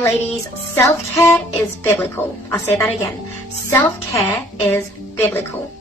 Ladies, self-care is biblical. I'll say that again. Self-care is biblical.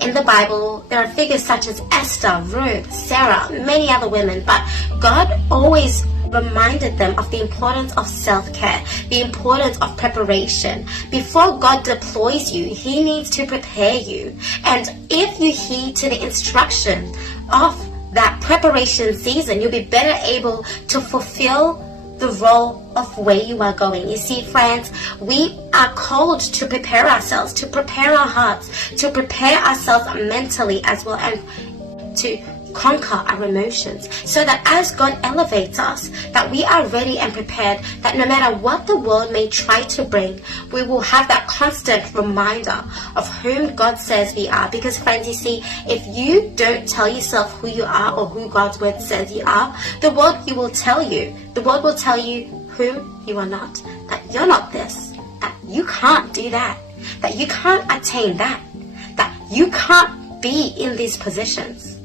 In the Bible, there are figures such as Esther, Ruth, Sarah, many other women, but God always reminded them of the importance of self-care, the importance of preparation. Before God deploys you, He needs to prepare you. And if you heed to the instruction of that preparation season, you'll be better able to fulfill the role of where you are going. You see, friends, we are called to prepare ourselves, to prepare our hearts, to prepare ourselves mentally as well, and to conquer our emotions, so that as God elevates us, that we are ready and prepared, that no matter what the world may try to bring, we will have that constant reminder of whom God says we are. Because friends, you see, if you don't tell yourself who you are or who God's word says you are, the world will tell you who you are not, that you're not this, that you can't do that you can't attain that you can't be in these positions.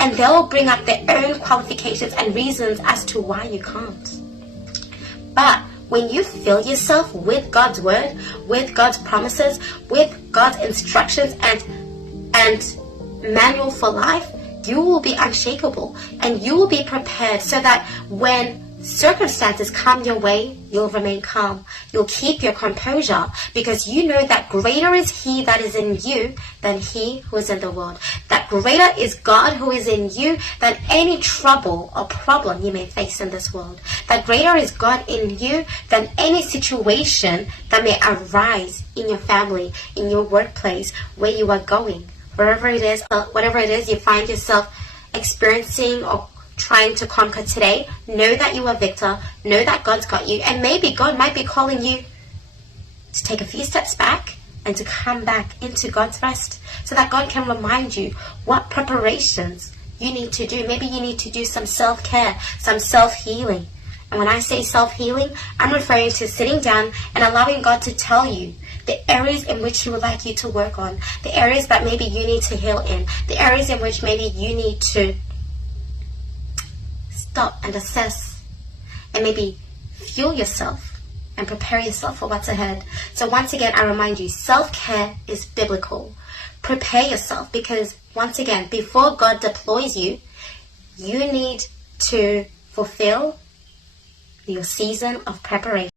And they'll bring up their own qualifications and reasons as to why you can't. But when you fill yourself with God's word, with God's promises, with God's instructions and manual for life, you will be unshakable and you will be prepared, so that when circumstances come your way, you'll remain calm. You'll keep your composure, because you know that greater is He that is in you than he who is in the world. That greater is God who is in you than any trouble or problem you may face in this world. That greater is God in you than any situation that may arise in your family, in your workplace, where you are going, wherever it is, whatever it is you find yourself experiencing or trying to conquer today. Know that you are a victor. Know that God's got you. And maybe God might be calling you to take a few steps back and to come back into God's rest, so that God can remind you what preparations you need to do. Maybe you need to do some self-care, some self-healing. And when I say self-healing, I'm referring to sitting down and allowing God to tell you the areas in which He would like you to work on, the areas that maybe you need to heal in, the areas in which maybe you need to stop and assess and maybe fuel yourself and prepare yourself for what's ahead. So once again, I remind you, self-care is biblical. Prepare yourself, because once again, before God deploys you, you need to fulfill your season of preparation.